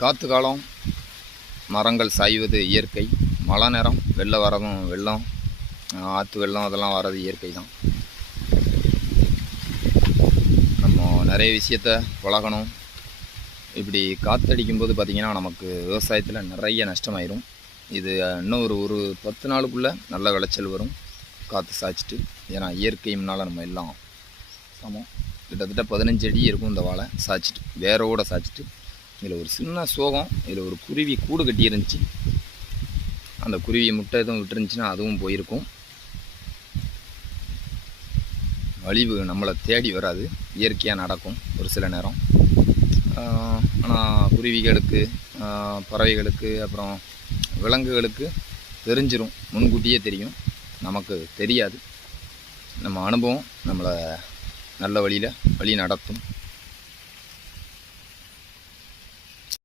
காற்று காலம் மரங்கள் சாய்வது இயற்கை மழை நேரம் வெளில வரதும் வெள்ளம் ஆற்று வெள்ளம் அதெல்லாம் வர்றது இயற்கை தான். நம்ம நிறைய விஷயத்த பழகணும் இப்படி காற்றடிக்கும்போது பார்த்திங்கன்னா நமக்கு விவசாயத்தில் நிறைய நஷ்டமாயிரும். இது இன்னும் ஒரு ஒரு பத்து நாளுக்குள்ளே நல்ல விளைச்சல் வரும். காற்று சாய்ச்சிட்டு ஏன்னா இயற்கை முன்னால் நம்ம எல்லாம் சமம் கிட்டத்தட்ட பதினஞ்சு அடி இருக்கும் இந்த வாழை சாய்ச்சிட்டு வேரோட சாய்ச்சிட்டு இதில் ஒரு சின்ன சோகம் இதில் ஒரு குருவி கூடு கட்டியிருந்துச்சு. அந்த குருவி முட்டை எதுவும் விட்டுருந்துச்சின்னா அதுவும் போயிருக்கும். அழிவு நம்மளை தேடி வராது. இயற்கையாக நடக்கும் ஒரு சில நேரம். ஆனால் குருவிகளுக்கு பறவைகளுக்கு அப்புறம் விலங்குகளுக்கு தெரிஞ்சிடும் முன்கூட்டியே தெரியும். நமக்கு தெரியாது. நம்ம அனுபவம் நம்மளை நல்ல வழியில் வழி நடத்தும்.